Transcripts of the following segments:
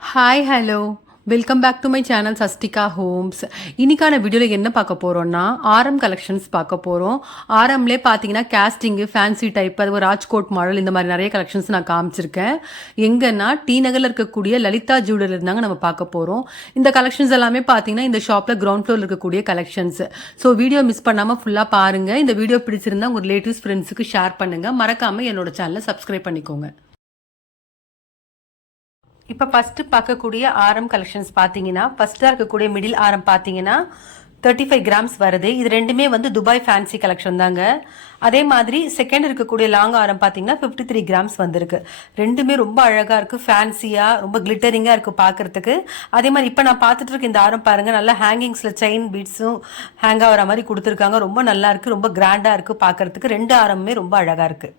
Hi hello welcome back to my channel Sastika homes. இன்னைக்கான வீடியோவில் என்ன பார்க்க போகிறோம்னா ஆரம் கலெக்ஷன்ஸ் பார்க்க போகிறோம். ஆரம்லே பார்த்தீங்கன்னா கேஸ்டிங்கு ஃபேன்சி டைப் அது ஒரு ராஜ்கோட் மாடல் இந்த மாதிரி நிறைய கலெக்ஷன்ஸ் நான் காமிச்சிருக்கேன். எங்கன்னா டி நகரில் இருக்கக்கூடிய லலிதா ஜுவல்லர் இருந்தாங்க நம்ம பார்க்க போகிறோம். இந்த கலெக்ஷன்ஸ் எல்லாமே பார்த்தீங்கன்னா இந்த ஷாப்பில் கிரவுண்ட் ஃப்ளோர் இருக்கக்கூடிய கலெக்ஷன்ஸ். ஸோ வீடியோ மிஸ் பண்ணாமல் ஃபுல்லாக பாருங்கள். இந்த வீடியோ பிடிச்சிருந்தா உங்கள் ரிலேட்டிவ்ஸ் ஃப்ரெண்ட்ஸுக்கு ஷேர் பண்ணுங்கள். மறக்காமல் என்னோட சேனலை சப்ஸ்கிரைப் பண்ணிக்கோங்க. இப்போ ஃபஸ்ட்டு பார்க்கக்கூடிய ஆரம் கலெக்ஷன்ஸ் பார்த்தீங்கன்னா ஃபஸ்ட்டாக இருக்கக்கூடிய மிடில் ஆரம் பார்த்தீங்கன்னா 35 கிராம்ஸ் வருது. இது ரெண்டுமே வந்து துபாய் ஃபேன்சி கலெக்ஷன் தாங்க. அதே மாதிரி செகண்ட் இருக்கக்கூடிய லாங் ஆரம் பார்த்தீங்கன்னா 53 கிராம்ஸ் வந்திருக்கு. ரெண்டுமே ரொம்ப அழகாக இருக்குது, ஃபேன்சியாக ரொம்ப கிளிட்டரிங்காக இருக்குது பார்க்குறதுக்கு. அதே மாதிரி இப்போ நான் பார்த்துட்டு இருக்க இந்த ஆரம் பாருங்கள், நல்லா ஹேங்கிங்ஸில் செயின் பீட்ஸும் ஹேங் ஆகிற மாதிரி கொடுத்துருக்காங்க. ரொம்ப நல்லா இருக்குது, ரொம்ப கிராண்டாக இருக்குது பார்க்குறதுக்கு. ரெண்டு ஆரமுமே ரொம்ப அழகாக இருக்குது.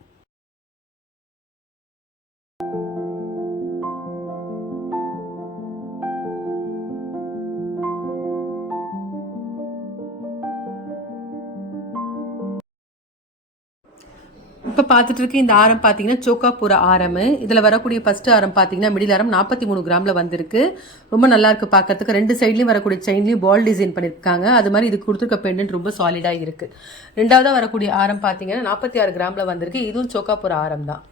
இப்போ பார்த்துட்டு இருக்கு இந்த ஆரம் பார்த்தீங்கன்னா சோக்காபுர ஆரம். இதில் வரக்கூடிய ஃபர்ஸ்ட் ஆரம் பார்த்தீங்கன்னா மிடில் ஆரம் 43 கிராமில் வந்திருக்கு. ரொம்ப நல்லா இருக்கு பார்க்கறதுக்கு. ரெண்டு சைட்லையும் வரக்கூடிய செயின்லையும் பால் டிசைன் பண்ணியிருக்காங்க. அது மாதிரி இது கொடுத்துருக்க பெண்டன்ட் ரொம்ப சாலிடாக இருக்கு. ரெண்டாவதாக வரக்கூடிய ஆரம் பார்த்தீங்கன்னா 46 கிராமில் வந்திருக்கு. இதுவும் சோக்காபுர ஆரம் தான்.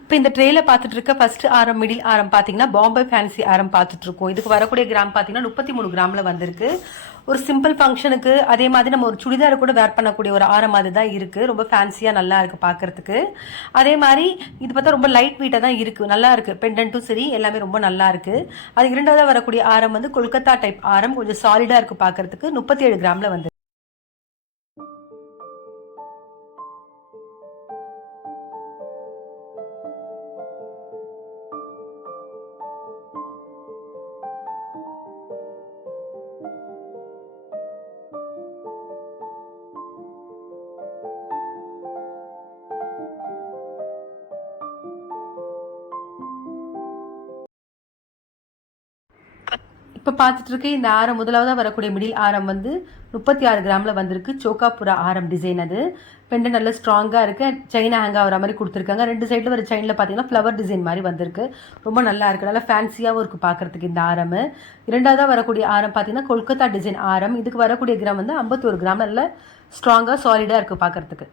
இப்போ இந்த ட்ரேல பார்த்துட்டு இருக்க ஃபர்ஸ்ட் ஆரம் மிடில் ஆரம் பார்த்தீங்கன்னா பாம்பே ஃபேன்சி ஆரம் பார்த்துட்டு இருக்கோம். இதுக்கு வரக்கூடிய கிராம் பார்த்தீங்கன்னா 33 கிராமில் வந்திருக்கு. ஒரு சிம்பிள் ஃபங்க்ஷனுக்கு அதே மாதிரி நம்ம ஒரு சுடிதார் கூட வேர் பண்ணக்கூடிய ஒரு ஆரம் மாதிரி தான் இருக்குது. ரொம்ப ஃபேன்சியாக நல்லா இருக்குது பார்க்குறதுக்கு. அதே மாதிரி இது பார்த்தா ரொம்ப லைட் வெயிட்டாக தான் இருக்குது, நல்லா இருக்குது. பெண்டன்ட்டும் சரி எல்லாமே ரொம்ப நல்லா இருக்குது. அது இரண்டாவதாக வரக்கூடிய ஆரம் வந்து கொல்கத்தா டைப் ஆரம், கொஞ்சம் சாலிடாக இருக்குது பார்க்குறதுக்கு. 37 கிராமில் வந்து. இப்போ பார்த்துட்டு இருக்க இந்த ஆரம் முதலாவதாக வரக்கூடிய மிடில் ஆரம் வந்து 36 கிராமில் வந்திருக்கு. சோக்காபுரா ஆரம் டிசைன். அது பெண்டு நல்லா ஸ்ட்ராங்காக இருக்குது. செயினை ஹேங் ஆகிற மாதிரி கொடுத்துருக்காங்க. ரெண்டு சைடில் வர செயினில் பார்த்தீங்கன்னா ஃப்ளவர் டிசைன் மாதிரி வந்திருக்கு. ரொம்ப நல்லா இருக்குது, நல்லா ஃபேன்சியாகவும் இருக்குது பார்க்குறதுக்கு இந்த ஆரம். இரண்டாவதாக வரக்கூடிய ஆரம் பார்த்தீங்கன்னா கொல்கத்தா டிசைன் ஆரம். இதுக்கு வரக்கூடிய கிராம் வந்து 51 கிராம். நல்லா ஸ்ட்ராங்காக சாலிடாக இருக்குது பார்க்குறதுக்கு.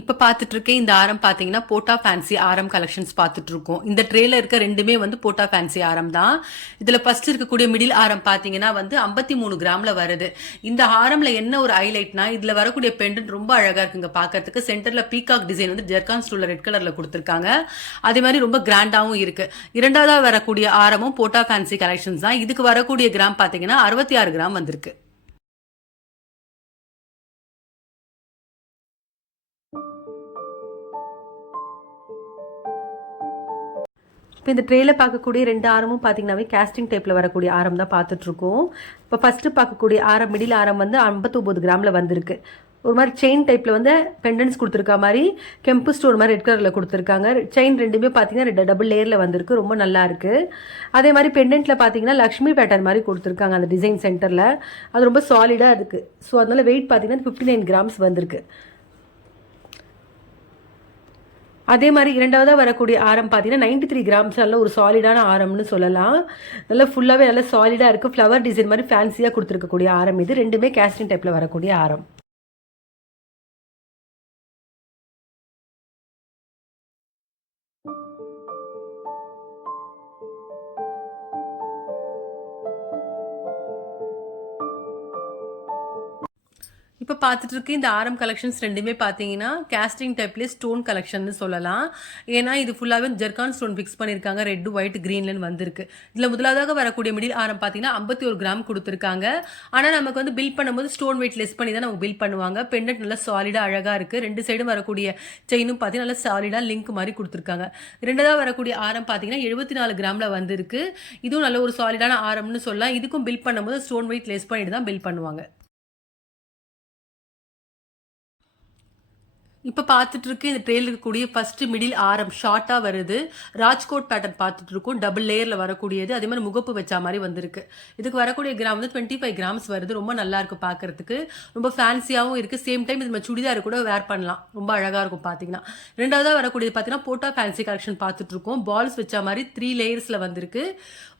இப்போ பார்த்துட்டு இருக்கேன் இந்த ஆரம் பார்த்தீங்கன்னா போட்டா ஃபேன்சி ஆரம் கலெக்ஷன்ஸ் பார்த்துட்டு இருக்கோம். இந்த ட்ரேல இருக்க ரெண்டுமே வந்து போட்டா ஃபேன்சி ஆரம் தான். இதில் ஃபர்ஸ்ட் இருக்கக்கூடிய மிடில் ஆரம் பார்த்தீங்கன்னா வந்து 53 கிராமில் வருது. இந்த ஆரம்ல என்ன ஒரு ஹைலைட்னா இதில் வரக்கூடிய பெண்டன்ட் ரொம்ப அழகாக இருக்குங்க பார்க்கறதுக்கு. சென்டரில் பீகாக் டிசைன் வந்து ஜெர்கான் ஸ்டூலில் ரெட் கலரில் கொடுத்துருக்காங்க. அதே மாதிரி ரொம்ப கிராண்டாகவும் இருக்கு. இரண்டாவதாக வரக்கூடிய ஆரமும் போட்டா ஃபேன்சி கலெக்ஷன்ஸ் தான். இதுக்கு வரக்கூடிய கிராம் பார்த்தீங்கன்னா 66 கிராம் வந்திருக்கு. இப்போ இந்த ட்ரேல பார்க்கக்கூடிய ரெண்டு ஆரமும் பார்த்தீங்கன்னாவே கேஸ்டிங் டைப்பில் வரக்கூடிய ஆரம் தான் பார்த்துட்ருக்கோம். இப்போ ஃபஸ்ட்டு பார்க்கக்கூடிய ஆரம் மிடில் ஆரம் வந்து 59 கிராமில் வந்திருக்கு. ஒரு மாதிரி செயின் டைப்பில் வந்து பெண்டன்ஸ் கொடுத்துருக்க மாதிரி கெம்பு ஸ்டோன் மாதிரி ரெட் கலரில் கொடுத்துருக்காங்க. செயின் ரெண்டுமே பார்த்தீங்கன்னா டபுள் லேயரில் வந்திருக்கு, ரொம்ப நல்லா இருக்குது. அதே மாதிரி பெண்டன்ட்டில் பார்த்தீங்கன்னா லக்ஷ்மி பேட்டர்ன் மாதிரி கொடுத்துருக்காங்க அந்த டிசைன் சென்டரில். அது ரொம்ப சாலிடாக இருக்குது. ஸோ அதனால் வெயிட் பார்த்தீங்கன்னா 59 கிராம்ஸ் வந்திருக்கு. அதே மாதிரி இரண்டாவதாக வரக்கூடிய ஆரம் பார்த்தீங்கன்னா 93 கிராம்ஸ். நல்ல ஒரு சாலிடான ஆரம்னு சொல்லலாம். நல்லா ஃபுல்லாகவே நல்லா சாலிடாக இருக்குது. ஃப்ளவர் டிசைன் மாதிரி ஃபேன்சியாக கொடுத்துருக்கக்கூடிய ஆரம் இது. ரெண்டுமே கேஸ்டிங் டைப்பில் வரக்கூடிய ஆரம். இப்போ பார்த்துட்டு இருக்கு இந்த ஆரம் கலெக்ஷன்ஸ் ரெண்டுமே பார்த்தீங்கன்னா கேஸ்டிங் டைப்லேயே ஸ்டோன் கலெக்ஷன் சொல்லலாம். ஏன்னா இது ஃபுல்லாகவே ஜெர்கான் ஸ்டோன் ஃபிக்ஸ் பண்ணியிருக்காங்க. ரெட் ஒயிட் க்ரீன்லன்னு வந்திருக்கு. இதில் முதலாவதாக வரக்கூடிய மிடில் ஆரம் பார்த்தீங்கன்னா 51 கிராம் கொடுத்துருக்காங்க. ஆனால் நமக்கு வந்து பில் பண்ணும்போது ஸ்டோன் வெயிட் லெஸ் பண்ணி தான் நமக்கு பில் பண்ணுவாங்க. பெண்டன்ட் நல்லா சாலிடாக அழகாக இருக்குது. ரெண்டு சைடும் வரக்கூடிய செயினும் பார்த்தீங்கன்னா நல்லா சாலிடாக லிங்க் மாதிரி கொடுத்துருக்காங்க. ரெண்டாவது வரக்கூடிய ஆரம் பார்த்தீங்கன்னா 74 கிராமில் வந்திருக்கு. இதுவும் நல்ல ஒரு சாலிடான ஆரம்னு சொல்லலாம். இதுக்கும் பில் பண்ணும்போது ஸ்டோன் வெயிட் லெஸ் பண்ணிட்டு தான் பில் பண்ணுவாங்க. இப்போ பார்த்துட்டு இருக்கு இந்த ட்ரெயில் இருக்கக்கூடிய ஃபர்ஸ்ட் மிடில் ஆரம் ஷார்ட்டாக வருது. ராஜ்கோட் பேட்டர்ன் பார்த்துட்டு இருக்கோம். டபுள் லேயரில் வரக்கூடியது. அதே மாதிரி முகப்பு வச்சா மாதிரி வந்திருக்கு. இதுக்கு வரக்கூடிய கிராம் வந்து 25 கிராம்ஸ் வருது. ரொம்ப நல்லா இருக்கும் பார்க்கறதுக்கு. ரொம்ப ஃபேன்சியாகவும் இருக்குது. சேம் டைம் இது நம்ம சுடிதார் கூட வேர் பண்ணலாம். ரொம்ப அழகாக இருக்கும் பார்த்தீங்கன்னா. ரெண்டாவதாக வரக்கூடியது பார்த்தீங்கன்னா போட்டா ஃபேன்சி கலெக்ஷன் பார்த்துட்டு இருக்கோம். பால்ஸ் வச்சா மாதிரி 3 லேயர்ஸில் வந்திருக்கு.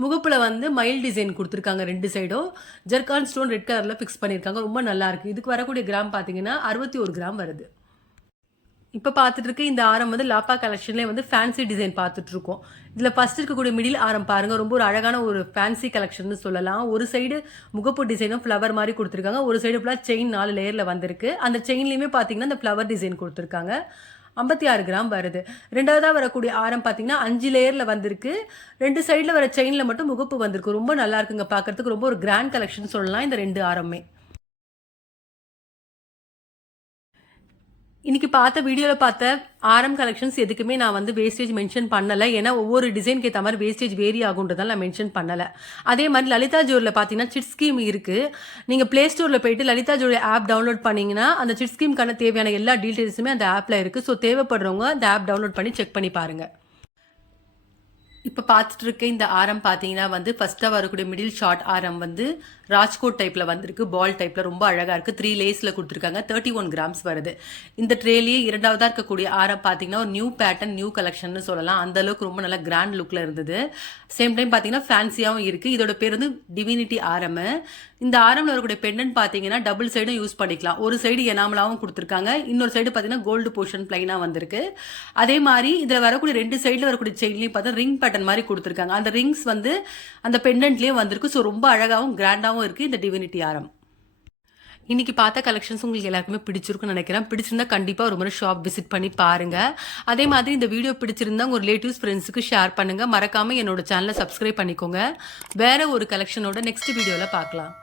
முகப்பில் வந்து மயில் டிசைன் கொடுத்துருக்காங்க ரெண்டு சைடும். ஜெர்கான் ஸ்டோன் ரெட் கலரில் ஃபிக்ஸ் பண்ணியிருக்காங்க. ரொம்ப நல்லா இருக்கு. இதுக்கு வரக்கூடிய கிராம் பார்த்தீங்கன்னா 61 கிராம் வருது. இப்போ பார்த்துட்டு இருக்கு இந்த ஆரம் வந்து லாப்பா கலெக்ஷன்லேயே வந்து ஃபேன்சி டிசைன் பார்த்துட்டு இருக்கோம். இதில் ஃபர்ஸ்ட் இருக்கக்கூடிய மிடில் ஆரம் பாருங்க, ரொம்ப ஒரு அழகான ஒரு ஃபேன்சி கலெக்ஷன் சொல்லலாம். ஒரு சைடு முகப்பு டிசைனும் ஃப்ளவர் மாதிரி கொடுத்துருக்காங்க. ஒரு சைடு ஃபுல்லாக செயின் 4 லேயரில் வந்திருக்கு. அந்த செயின்லையுமே பார்த்தீங்கன்னா இந்த ஃப்ளவர் டிசைன் கொடுத்துருக்காங்க. 56 கிராம் வருது. ரெண்டாவதாக வரக்கூடிய ஆரம் பார்த்தீங்கன்னா 5 லேயரில் வந்திருக்கு. ரெண்டு சைடில் வர செயினில் மட்டும் முகப்பு வந்திருக்கு. ரொம்ப நல்லா இருக்குங்க பார்க்கறதுக்கு. ரொம்ப ஒரு கிராண்ட் கலெக்ஷன் சொல்லலாம் இந்த ரெண்டு ஆரமே. இன்னைக்கு பார்த்த வீடியோவில் பார்த்த ஆரம் கலெக்ஷன்ஸ் எதுக்குமே நான் வந்து வேஸ்டேஜ் மென்ஷன் பண்ணலை. ஏன்னா ஒவ்வொரு டிசைனுக்கு ஏற்ற மாதிரி வேஸ்டேஜ் வேரி ஆகுன்றதால நான் மென்ஷன் பண்ணலை. அதே மாதிரி லலிதா ஜோரில் பார்த்தீங்கன்னா சிட் ஸ்கீம் இருக்குது. நீங்கள் ப்ளே ஸ்டோரில் போயிட்டு லலிதா ஜோரி ஆப் டவுன்லோட் பண்ணிங்கன்னா அந்த சிட் ஸ்கீம்க்கான தேவையான எல்லா டீட்டெயில்ஸுமே அந்த ஆப்பில் இருக்குது. ஸோ தேவைப்படுறவங்க அந்த ஆப் டவுன்லோட் பண்ணி செக் பண்ணி பாருங்கள். இப்போ பார்த்துட்டு இருக்க இந்த ஆரம் பார்த்தீங்கன்னா வந்து ஃபர்ஸ்ட்டாக வரக்கூடிய மிடில் ஷார்ட் ஆரம் வந்து ராஜ்கோட் டைப்பில் வந்திருக்கு. பால் டைப்பில் ரொம்ப அழகாக இருக்குது. 3 லேஸில் கொடுத்துருக்காங்க. 31 கிராம்ஸ் வருது. இந்த ட்ரேலேயே இரண்டாவதாக இருக்கக்கூடிய ஆரம் பார்த்தீங்கன்னா ஒரு நியூ பேட்டர்ன் நியூ கலெக்ஷன் சொல்லலாம். அந்த அளவுக்கு ரொம்ப நல்லா கிராண்ட் லுக்கில் இருந்தது. சேம் டைம் பார்த்தீங்கன்னா ஃபேன்சியாகவும் இருக்குது. இதோட பேர் வந்து டிவினிட்டி ஆரம். இந்த ஆரமில் வரக்கூடிய பெண்டன்ட் பார்த்தீங்கன்னா டபுள் சைடும் யூஸ் பண்ணிக்கலாம். ஒரு சைடு எனாமலாகவும் கொடுத்துருக்காங்க. இன்னொரு சைடு பார்த்தீங்கன்னா கோல்டு போர்ஷன் பிளைனாக வந்திருக்கு. அதே மாதிரி இதில் வரக்கூடிய ரெண்டு சைடில் வரக்கூடிய செயின்லையும் பார்த்தா ரிங் பேட்டர்ன் மாதிரி கொடுத்துருக்காங்க. அந்த ரிங்ஸ் வந்து அந்த பெண்டன்ட்லேயும் வந்திருக்கு. ஸோ ரொம்ப அழகாகவும் கிராண்டாகவும் இருக்குது இந்த டிவினிட்டி ஆரம். இன்னைக்கு பார்த்த கலெக்ஷன்ஸ் உங்களுக்கு எல்லாருக்குமே பிடிச்சிருக்குன்னு நினைக்கிறேன். பிடிச்சிருந்தா கண்டிப்பாக ஒரு முறை ஷாப் விசிட் பண்ணி பாருங்க. அதே மாதிரி இந்த வீடியோ பிடிச்சிருந்தா உங்கள் ரிலேட்டிவ்ஸ் ஃப்ரெண்ட்ஸுக்கு ஷேர் பண்ணுங்க. மறக்காம என்னோட சேனலை சப்ஸ்கிரைப் பண்ணிக்கோங்க. வேற ஒரு கலெக்ஷனோட நெக்ஸ்ட் வீடியோவில் பார்க்கலாம்.